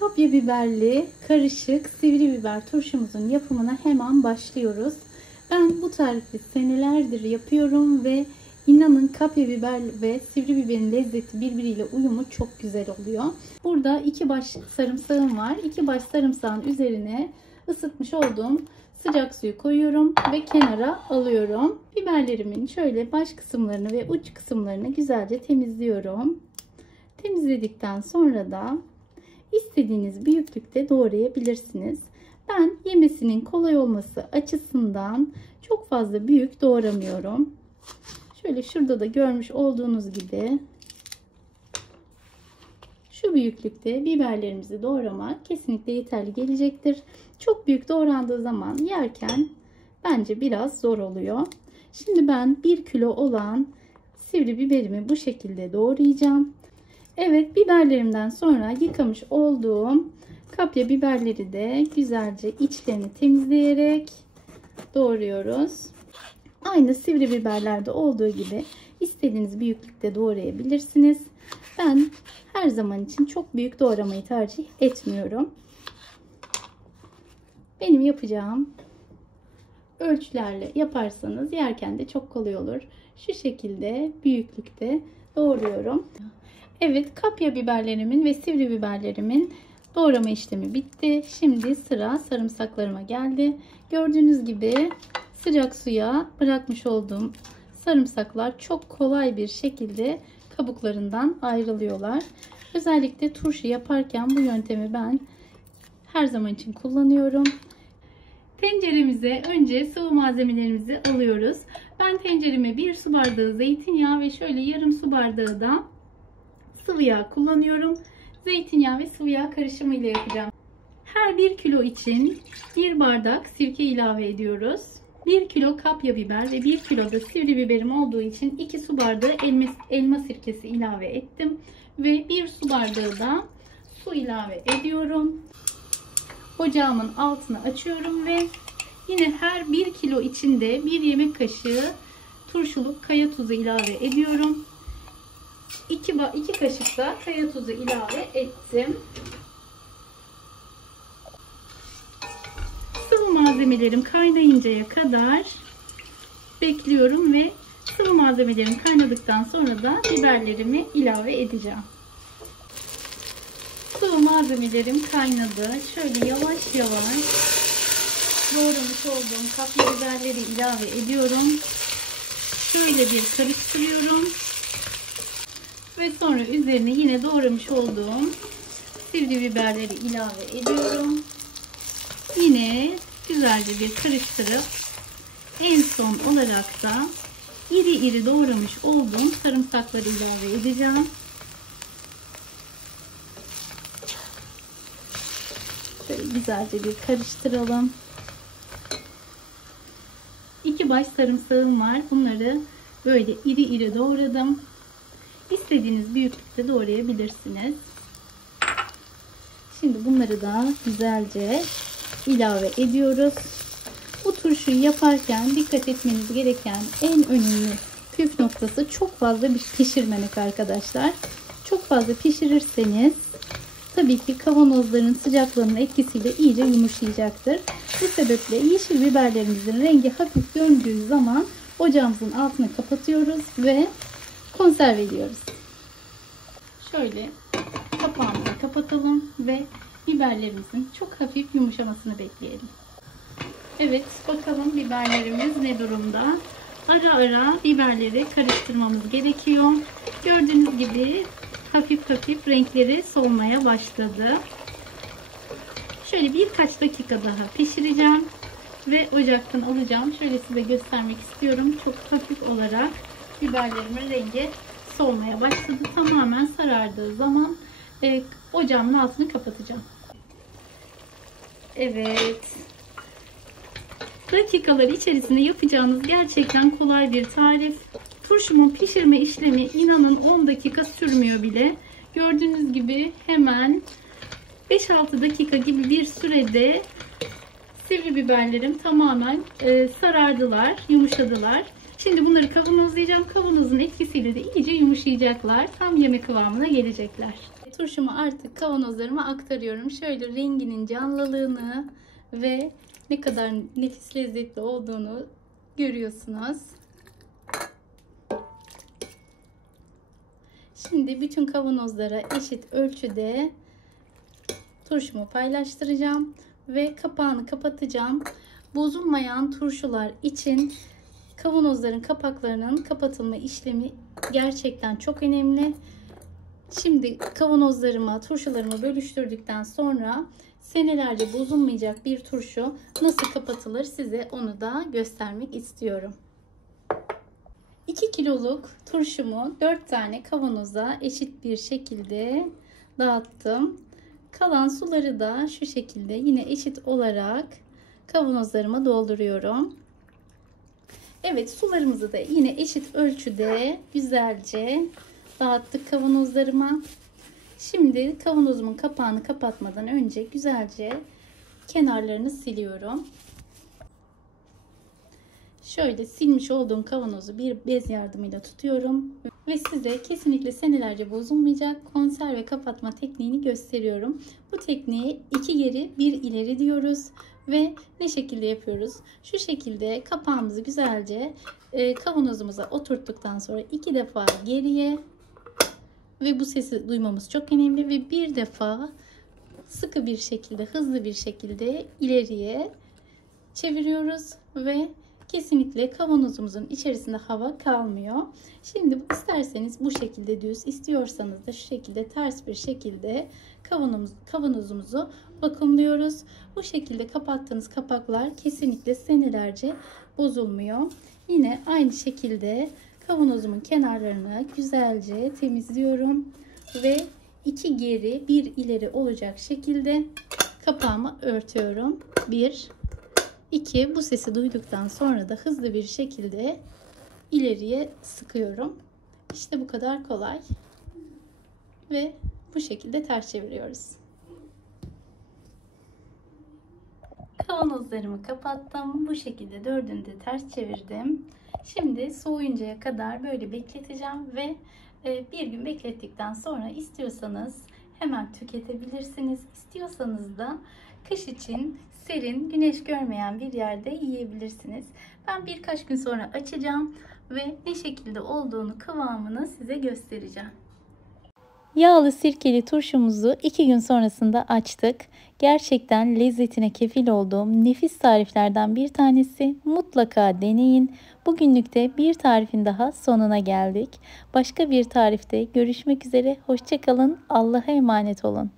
Kapya biberli karışık sivri biber turşumuzun yapımına hemen başlıyoruz. Ben bu tarifi senelerdir yapıyorum ve inanın kapya biber ve sivri biberin lezzeti birbiriyle uyumu çok güzel oluyor. Burada 2 baş sarımsağım var. 2 baş sarımsağın üzerine ısıtmış olduğum sıcak suyu koyuyorum ve kenara alıyorum. Biberlerimin şöyle baş kısımlarını ve uç kısımlarını güzelce temizliyorum. Temizledikten sonra da İstediğiniz büyüklükte doğrayabilirsiniz. Ben yemesinin kolay olması açısından çok fazla büyük doğramıyorum. Şöyle şurada da görmüş olduğunuz gibi şu büyüklükte biberlerimizi doğramak kesinlikle yeterli gelecektir. Çok büyük doğrandığı zaman yerken bence biraz zor oluyor. Şimdi ben 1 kilo olan sivri biberimi bu şekilde doğrayacağım. Evet, biberlerimden sonra yıkamış olduğum kapya biberleri de güzelce içlerini temizleyerek doğruyoruz. Aynı sivri biberlerde olduğu gibi istediğiniz büyüklükte doğrayabilirsiniz. Ben her zaman için çok büyük doğramayı tercih etmiyorum. Benim yapacağım ölçülerle yaparsanız yerken de çok kolay olur. Şu şekilde büyüklükte doğruyorum. Evet, kapya biberlerimin ve sivri biberlerimin doğrama işlemi bitti. Şimdi sıra sarımsaklarıma geldi. Gördüğünüz gibi sıcak suya bırakmış olduğum sarımsaklar çok kolay bir şekilde kabuklarından ayrılıyorlar. Özellikle turşu yaparken bu yöntemi ben her zaman için kullanıyorum. Tenceremize önce sıvı malzemelerimizi alıyoruz. Ben tencereme 1 su bardağı zeytinyağı ve şöyle yarım su bardağı da sıvı yağ kullanıyorum. Zeytinyağı ve sıvı yağ karışımı ile yapacağım. Her 1 kilo için 1 bardak sirke ilave ediyoruz. 1 kilo kapya biber ve 1 kilo da sivri biberim olduğu için 2 su bardağı elma sirkesi ilave ettim. Ve 1 su bardağı da su ilave ediyorum. Ocağımın altını açıyorum ve yine her 1 kilo içinde 1 yemek kaşığı turşuluk kaya tuzu ilave ediyorum. 2 kaşık da kaya tuzu ilave ettim. Sıvı malzemelerim kaynayıncaya kadar bekliyorum ve sıvı malzemelerim kaynadıktan sonra da biberlerimi ilave edeceğim. Sıvı malzemelerim kaynadı. Şöyle yavaş yavaş doğramış olduğum kapya biberleri ilave ediyorum. Şöyle bir karıştırıyorum. Ve sonra üzerine yine doğramış olduğum sivri biberleri ilave ediyorum. Yine güzelce bir karıştırıp en son olarak da iri iri doğramış olduğum sarımsakları ilave edeceğim. Şöyle güzelce bir karıştıralım. 2 baş sarımsağım var. Bunları böyle iri iri doğradım. İstediğiniz büyüklükte doğrayabilirsiniz. Şimdi bunları da güzelce ilave ediyoruz. Bu turşuyu yaparken dikkat etmeniz gereken en önemli püf noktası çok fazla pişirmemek arkadaşlar. Çok fazla pişirirseniz tabii ki kavanozların sıcaklığının etkisiyle iyice yumuşayacaktır. Bu sebeple yeşil biberlerimizin rengi hafif döndüğü zaman ocağımızın altını kapatıyoruz ve konserve ediyoruz. Şöyle kapağımızı kapatalım ve biberlerimizin çok hafif yumuşamasını bekleyelim. Evet, bakalım biberlerimiz ne durumda? Ara ara biberleri karıştırmamız gerekiyor. Gördüğünüz gibi hafif hafif renkleri solmaya başladı. Şöyle birkaç dakika daha pişireceğim ve ocaktan alacağım. Şöyle size göstermek istiyorum. Çok hafif olarak biberlerimin rengi solmaya başladı. Tamamen sarardığı zaman ocağımın altını kapatacağım. Evet. Dakikalar içerisinde yapacağınız gerçekten kolay bir tarif. Turşumun pişirme işlemi inanın 10 dakika sürmüyor bile. Gördüğünüz gibi hemen 5-6 dakika gibi bir sürede sivri biberlerim tamamen sarardılar, yumuşadılar. Şimdi bunları kavanozlayacağım. Kavanozun etkisiyle de iyice yumuşayacaklar. Tam yemek kıvamına gelecekler. turşumu artık kavanozlarıma aktarıyorum. Şöyle renginin canlılığını ve ne kadar nefis lezzetli olduğunu görüyorsunuz. Şimdi bütün kavanozlara eşit ölçüde turşumu paylaştıracağım ve kapağını kapatacağım. Bozulmayan turşular için kavanozların kapaklarının kapatılma işlemi gerçekten çok önemli. Şimdi kavanozlarıma, turşularımı bölüştürdükten sonra senelerce bozulmayacak bir turşu nasıl kapatılır size onu da göstermek istiyorum. 2 kiloluk turşumu 4 tane kavanoza eşit bir şekilde dağıttım. Kalan suları da şu şekilde yine eşit olarak kavanozlarıma dolduruyorum. Evet, sularımızı da yine eşit ölçüde güzelce dağıttık kavanozlarıma. Şimdi kavanozumun kapağını kapatmadan önce güzelce kenarlarını siliyorum. Şöyle silmiş olduğum kavanozu bir bez yardımıyla tutuyorum ve size kesinlikle senelerce bozulmayacak konserve kapatma tekniğini gösteriyorum. Bu tekniği 2 geri 1 ileri diyoruz ve ne şekilde yapıyoruz? Şu şekilde kapağımızı güzelce kavanozumuza oturttuktan sonra 2 defa geriye ve bu sesi duymamız çok önemli ve bir defa sıkı bir şekilde, hızlı bir şekilde ileriye çeviriyoruz ve kesinlikle kavanozumuzun içerisinde hava kalmıyor. Şimdi isterseniz bu şekilde düz, istiyorsanız da şu şekilde ters bir şekilde kavanozumuzu vakumluyoruz. Bu şekilde kapattığınız kapaklar kesinlikle senelerce bozulmuyor. Yine aynı şekilde kavanozumun kenarlarını güzelce temizliyorum ve 2 geri 1 ileri olacak şekilde kapağımı örtüyorum. 1 2 bu sesi duyduktan sonra da hızlı bir şekilde ileriye sıkıyorum. İşte bu kadar kolay. Ve bu şekilde ters çeviriyoruz. Kavanozlarımı kapattım. Bu şekilde 4'ünü de ters çevirdim. Şimdi soğuyuncaya kadar böyle bekleteceğim ve bir gün beklettikten sonra istiyorsanız hemen tüketebilirsiniz. İstiyorsanız da kış için serin, güneş görmeyen bir yerde yiyebilirsiniz. Ben birkaç gün sonra açacağım ve ne şekilde olduğunu, kıvamını size göstereceğim. Yağlı sirkeli turşumuzu 2 gün sonrasında açtık. Gerçekten lezzetine kefil olduğum nefis tariflerden bir tanesi. Mutlaka deneyin. Bugünlük de bir tarifin daha sonuna geldik. Başka bir tarifte görüşmek üzere. Hoşça kalın. Allah'a emanet olun.